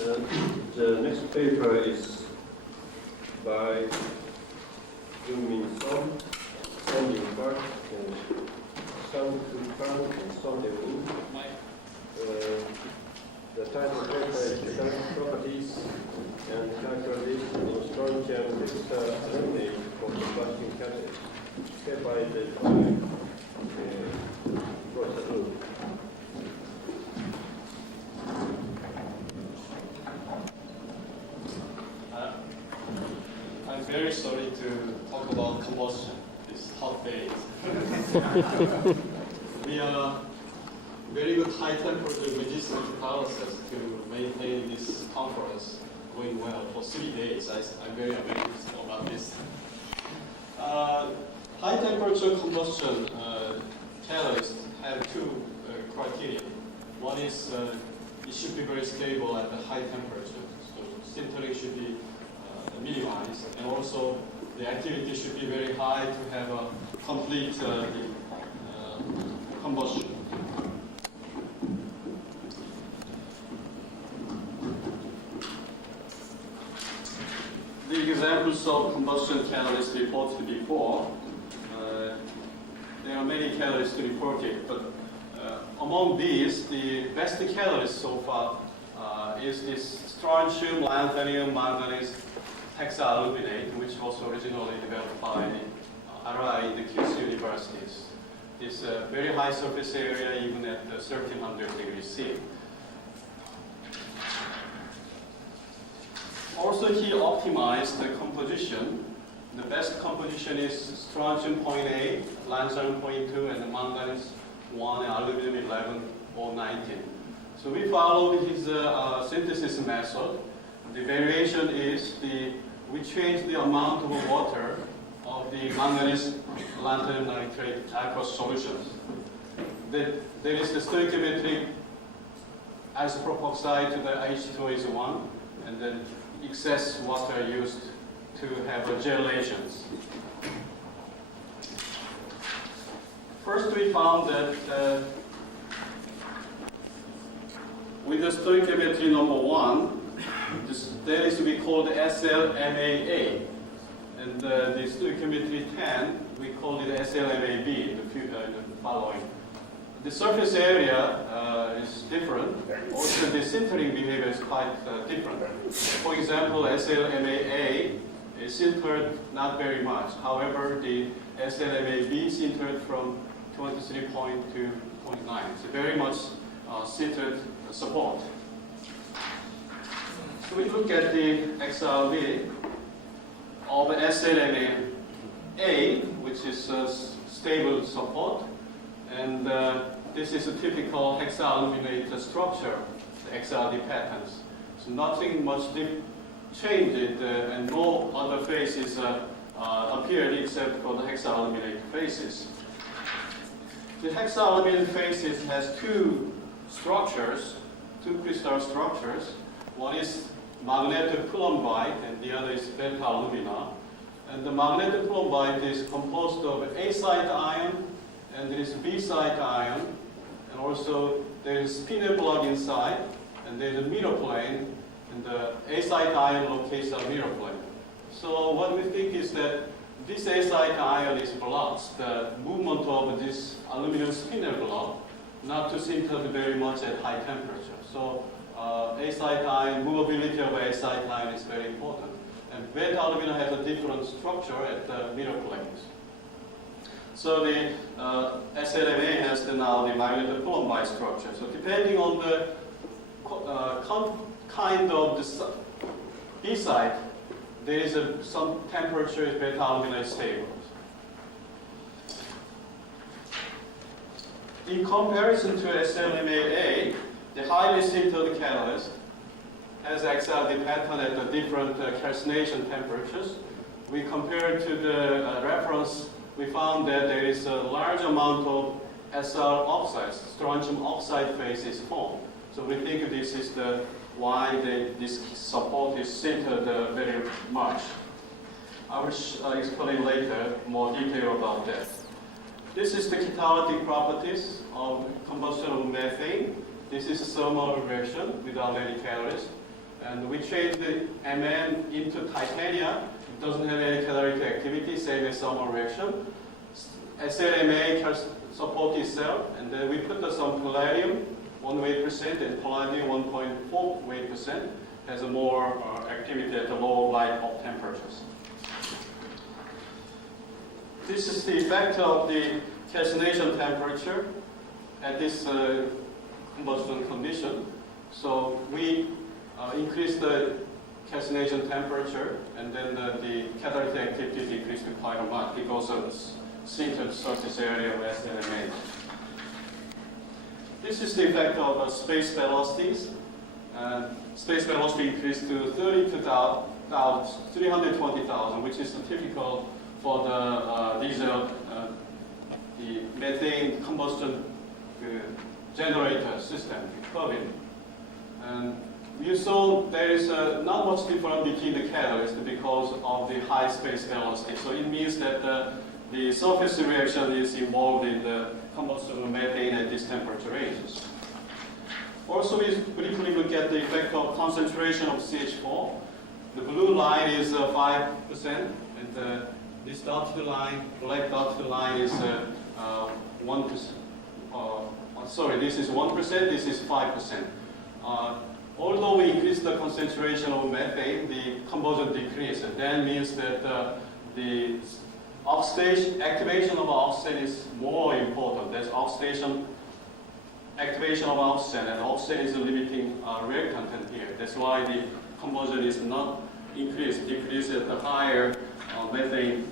The next paper is by Seong I, and Seong I, and Seong I. The title paper is Mechanical Properties and Characterization of Strontium Hexaaluminate for Combustion Catalyst, supervised by Professor Lu. I'm very sorry to talk about combustion this hot days. We are very good high temperature resistant catalysis to maintain this conference going well for 3 days. I'm very amazed about this. High temperature combustion catalysts have two criteria. One is it should be very stable at the high temperature, so sintering should be minimized, and also the activity should be very high to have a complete combustion. The examples of combustion catalysts reported before, there are many catalysts reported, but among these, the best catalyst so far is this strontium, lanthanum, manganese, hexaaluminate, which was originally developed by RI in the QC universities. It's a very high surface area, even at 1300 degrees C. Also, he optimized the composition. The best composition is strontium 0.8, lanthanum 0.2, and manganese 1, and aluminum 11 or 19. So we followed his synthesis method. The variation is we change the amount of water of the manganese lanthanum nitrate aqueous solutions. There is the stoichiometric isopropoxide to the H2O is 1, and then excess water used to have gelations. First, we found that with the stoichiometry number 1, that is we call the SLMAA, and the stoichiometry 10, we call it SLMAB, the following. The surface area is different. Also, the sintering behavior is quite different. For example, SLMAA is sintered not very much. However, the SLMAB sintered from 23.2 to 0.9. It's very much sintered support. So we look at the XRD of the SLMAA, which is a stable support. And this is a typical hexaaluminate structure, the XRD patterns. So nothing much changed, and no other phases appeared except for the hexaaluminate phases. The hexaaluminate phases has two structures, two crystal structures. One is magnetoplumbite, and the other is beta alumina. And the magnetoplumbite is composed of A site ion, and there is B site ion, and also there is spinel plug inside, and there is a mirror plane, and the A site ion locates a mirror plane. So what we think is that this A site ion is blocks the movement of this aluminum spinel block, not to sinter very much at high temperature. So A site ion, movability of A site ion is very important. And beta alumina has a different structure at the mirror planes. So the SLMA has now the magnetoplumbite structure. So depending on the kind of the B site, there is some temperature beta alumina is stable. In comparison to SLMAA, the highly sintered catalyst has XRD pattern at the different calcination temperatures. We compared to the reference, we found that there is a large amount of SR oxides, strontium oxide phase is formed. So we think this is why this support is sintered very much. I will explain later more detail about that. This is the catalytic properties of combustion of methane. This is a thermal version without any catalyst. And we changed the Mn into titanium. It doesn't have any catalytic activity, same as thermal reaction. SLMA support itself, and then we put some palladium, 1 weight percent, and palladium 1.4 weight percent, has a more activity at the low light of temperatures. This is the effect of the calcination temperature at this combustion condition. So we increase the calcination temperature, and then the catalytic activity decreased quite a lot because of the sintered surface area of SLMA. This is the effect of space velocities. Space velocity increased to 320,000, which is typical for the diesel, the methane combustion generator system, turbine. And you saw there is not much difference between the catalysts because of the high space velocity. So it means that the surface reaction is involved in the combustion of methane at these temperature ranges. Also, we briefly look at the effect of concentration of CH4. The blue line is 5%, and this dotted line, black dotted line is 1%. Sorry, this is 1%, this is 5%. Although we increase the concentration of methane, the combustion decreases. That means that the oxidation, activation of oxygen is more important. There's oxidation, activation of oxygen, and oxygen is a limiting reactant here. That's why the combustion is not increased, decreased at the higher methane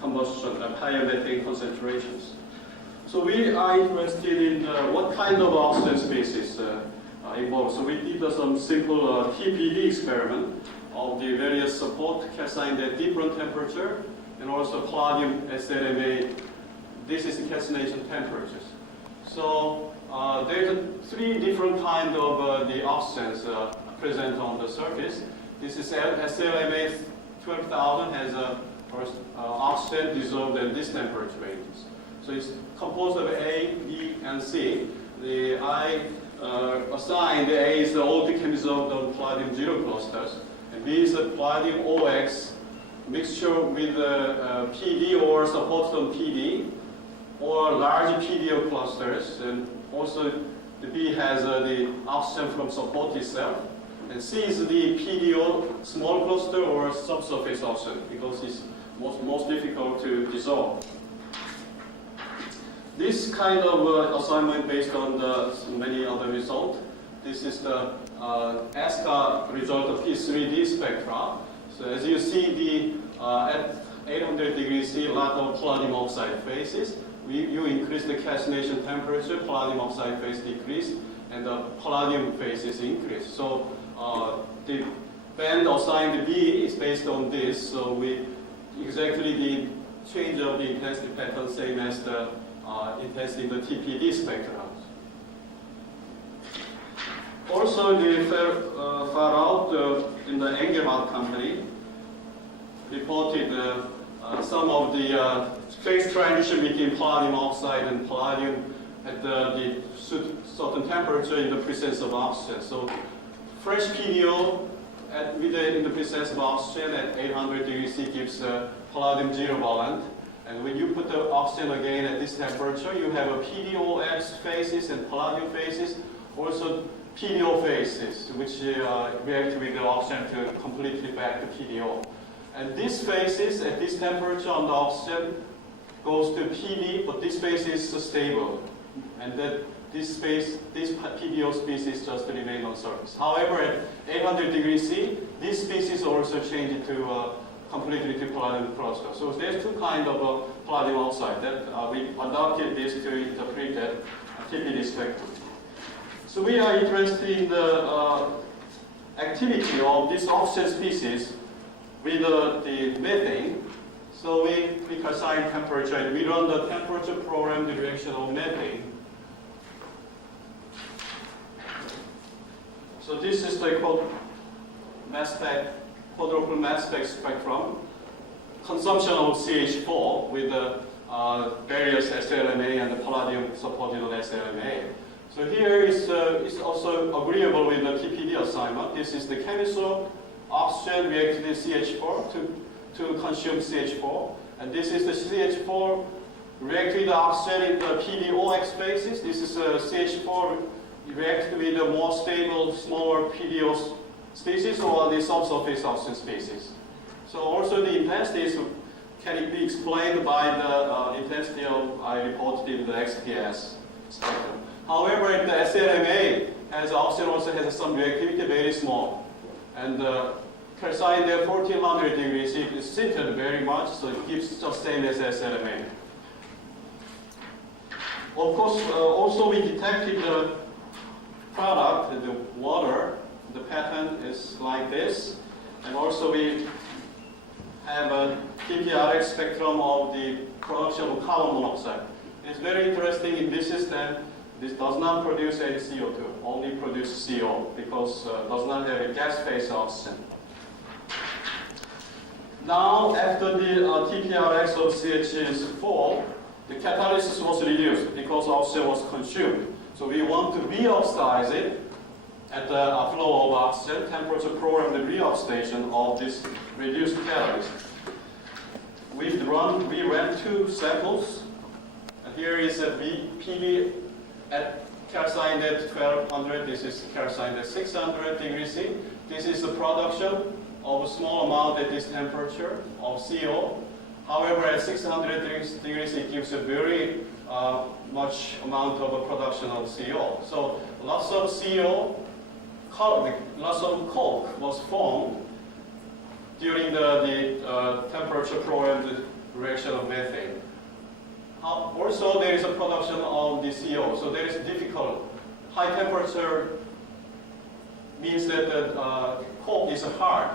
combustion, higher methane concentrations. So we are interested in what kind of oxygen species involved. So we did some simple TPD experiment of the various support calcined at different temperature, and also palladium SLMA. This is the calcination temperatures. So there's 3 different kinds of the oxygens present on the surface. This is SLMA 12,000 has oxygen dissolved at this temperature ranges. So it's composed of A, B, and C. The I assigned A is the all decommissioned on palladium 0 clusters, and B is the palladium OX mixture with PD or supported on PD, or large PDO clusters, and also the B has the oxygen from support itself, and C is the PDO small cluster or subsurface oxygen because it's most difficult to dissolve. This kind of assignment based on many other results. This is the ASCA result of P3D spectra. So as you see, at 800 degrees C, a lot of palladium oxide phases. You increase the calcination temperature, palladium oxide phase decrease, and the palladium phase is increased. So the band assigned B is based on this. So we exactly the change of the intensity pattern, same as the intensity in the TPD spectra. Also, the far out in the Engelbart company reported some of the phase transition between palladium oxide and palladium at the certain temperature in the presence of oxygen. So fresh PDO in the presence of oxygen at 800 degrees C gives palladium 0 valent. And when you put the oxygen again at this temperature, you have a PDOX phases and palladium phases, also PDO phases, which react with the oxygen to completely back to PDO. And these phases at this temperature on the oxygen goes to PD, but this phase is stable. And that this PDO species just remain on surface. However, at 800 degrees C, this species also change to completely to palladium cluster. So there's 2 kinds of palladium oxide that we adopted this to interpret that TPD spectrum. So we are interested in the activity of this oxygen species with the methane. So we assign temperature and we run the temperature programmed reaction of methane. So this is the quadruple mass spec spectrum, consumption of CH4 with the various SLMA and the palladium supported on SLMA. So So here is also agreeable with the TPD assignment. This is the chemical oxygen reacted with CH4 to consume CH4. And this is the CH4 reacted with oxygen in the PDOX basis. This is a CH4 reacted with a more stable, smaller PDO species or the subsurface oxygen species. So also the intensities can be explained by the intensity of I reported in the XPS spectrum. However, the SLMA has oxygen also has some reactivity very small. And calcine there 1400 degrees is sintered very much, so it gives just same as SLMA. Of course, also we detected the product, the water, the pattern is like this. And also we have a TPRX spectrum of the production of carbon monoxide. It's very interesting in this system. This does not produce any CO2, only produces CO because it does not have a gas phase oxygen. Now, after the TPRX of CH is full, the catalysis was reduced because oxygen was consumed. So we want to reoxidize it at the flow of oxygen, temperature program the reoxidation of this reduced catalyst. We ran 2 samples. And here is a PV at calcine at 1200. This is calcine at 600 degrees C. This is the production of a small amount at this temperature of CO. However, at 600 degrees it gives a very much amount of a production of CO. So lots of CO, lots of coke was formed during the temperature programmed reaction of methane. Also, there is a production of the CO, so there is difficult. High temperature means that the coke is hard,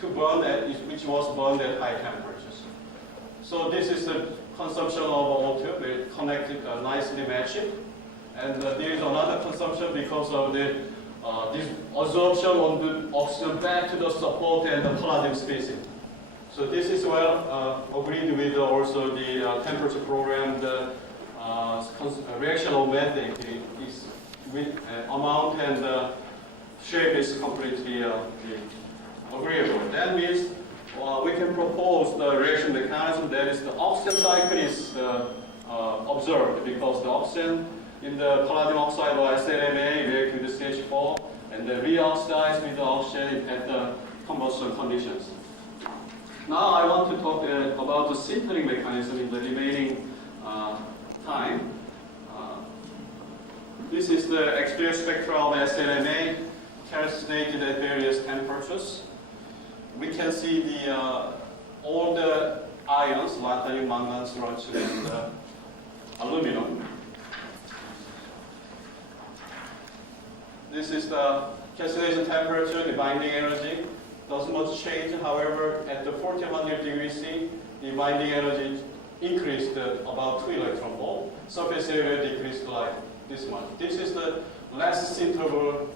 to burn which was burned at high temperatures. So this is the consumption of O2, they connected nicely matched. And there is another consumption because of the this absorption of the oxygen back to the support and the palladium species. So this is well agreed with also the temperature program, the reaction of methane is with amount and shape is completely agreeable. That means we can propose the reaction mechanism, that is the oxygen cycle is observed because the oxygen in the palladium oxide or SLMA react with the CH4 and then reoxidize with the oxygen at the combustion conditions. Now I want to talk about the sintering mechanism in the remaining time. This is the exterior spectra of SLMA calcinated at various temperatures. We can see the all the ions, lanthanum, mangan, strontium, and aluminum. This is the calcination temperature, the binding energy. Doesn't much change. However, at the 1400 degrees C, the binding energy increased about 2 electron volt. Surface area decreased like this much. This is the less interval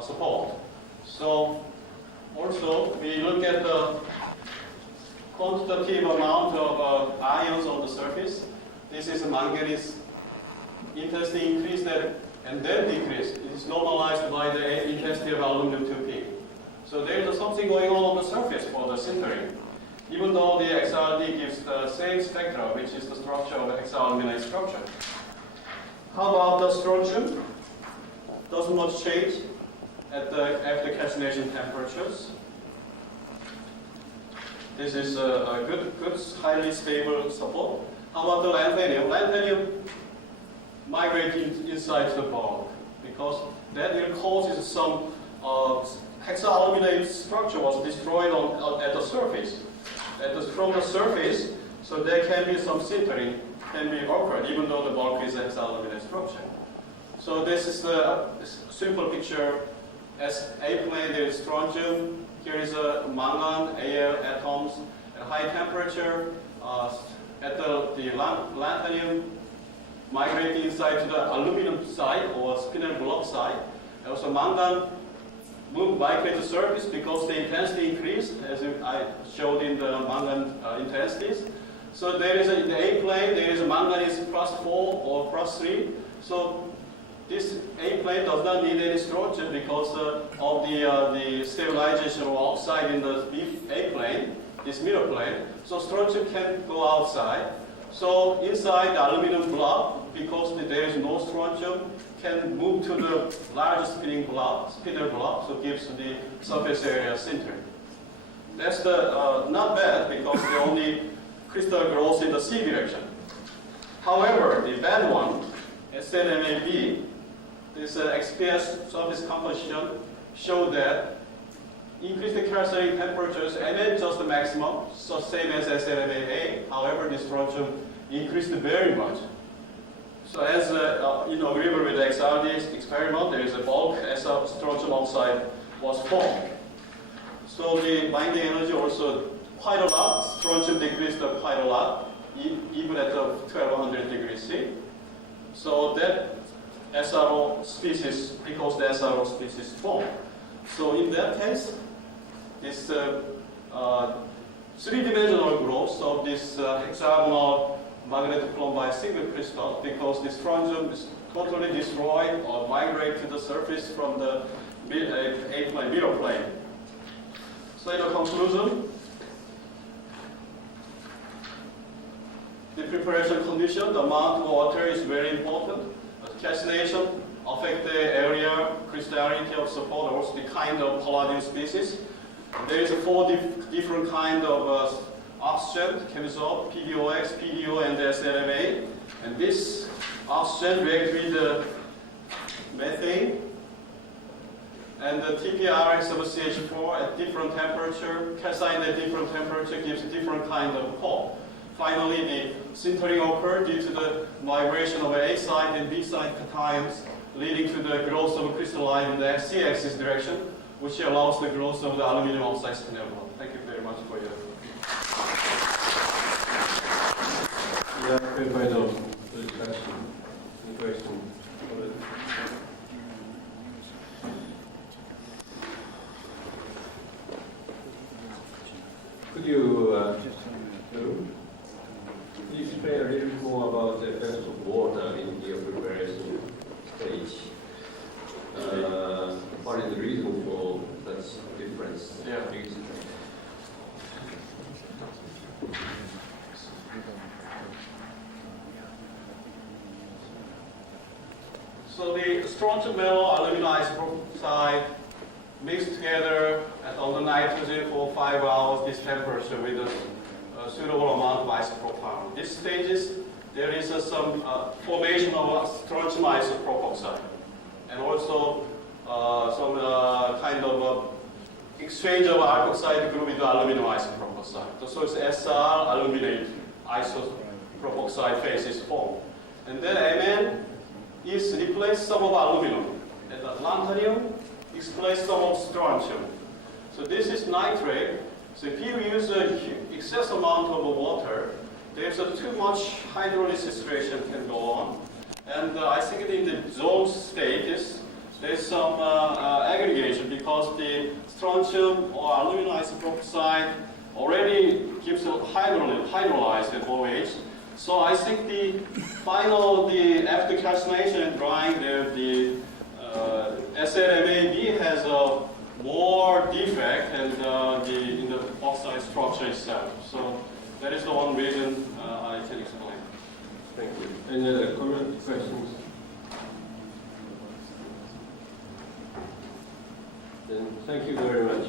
support. So also, we look at the quantitative amount of ions on the surface. This is manganese intensity increase and then decrease. It is normalized by the intensity of aluminum 2P. So there is something going on the surface for the sintering. Even though the XRD gives the same spectra, which is the structure of the hexaaluminate structure. How about the strontium? Doesn't much change at the calcination temperatures. This is a good, highly stable support. How about the lanthanum? Lanthanum migrates inside the bulk because that will cause some hexaaluminate structure was destroyed at the surface. From the surface, so there can be some sintering can be occurred even though the bulk is hexaaluminate structure. So this is the simple picture. As A plane, there is strontium. Here is a mangan, Al atoms at high temperature. At the lanthanum migrate inside to the aluminum side or spinel block side. Also mangan migrate to the surface because the intensity increased, as I showed in the mangan intensities. So there is in the A plane, there is a manganese +4 or +3. So this A plane does not need any strontium because of the stabilization of oxide in the A plane, this middle plane. So strontium can go outside. So inside the aluminum block, because there is no strontium, can move to the large spinner block, so gives the surface area sintering. That's the not bad because the only crystal grows in the C direction. However, the bad one, SNMAB, this XPS surface composition showed that increased calcium temperatures and just the maximum, so same as SNMAA. However, the strontium increased very much. So as in agreement with the XRD experiment, there is a bulk as strontium oxide was formed. So the binding energy also quite a lot. Strontium decreased quite a lot, even at the 1200 degrees C. So that SRO species, because the SRO species formed. So in that case, this three-dimensional growth of this hexagonal magnetochrome single crystal, because the strontium is totally destroyed or migrate to the surface from the A plane, middle plane. So in conclusion, the preparation condition, the amount of water is very important. Calcination affect the area, crystallinity of support, also the kind of palladium species. There is 4 different kind of oxygen, chemical, PDOX, PDO, and SNMA. And this oxygen react with the methane. And the TPRX of CH4 at different temperature, calcine at different temperature gives a different kind of coal. Finally, the sintering occurred due to the migration of A side and B side cations, leading to the growth of crystalline in the C-axis direction, which allows the growth of the aluminum oxide spinel block. Thank you very much for your. Yeah, final discussion. Any question? Could you explain a little bit more about the effects of water in the preparation stage? What is the reason for such difference? Yeah. So the strontium metal aluminum isoprene mixed together under nitrogen for 5 hours this temperature with a suitable amount of isopropyl. These stages, there is some formation of strontium isopropoxide and also some kind of exchange of alkoxide group with aluminum isopropoxide. So it's SR-aluminate isopropoxide phase is formed. And then Mn is replaced some of aluminum. And the lanthanum displays some of strontium. So this is nitrate. So if you use an excess amount of water, there's too much hydrolysis reaction can go on. And I think in the zone state there's some aggregation because the strontium or aluminum isopropoxide already gives a hydrolyzed OH. So I think the final, after calcination and drying, the SNMAB has a more defect and in the oxide structure itself. So that is the one reason I can explain. Thank you. Any other comment, questions? Then thank you very much.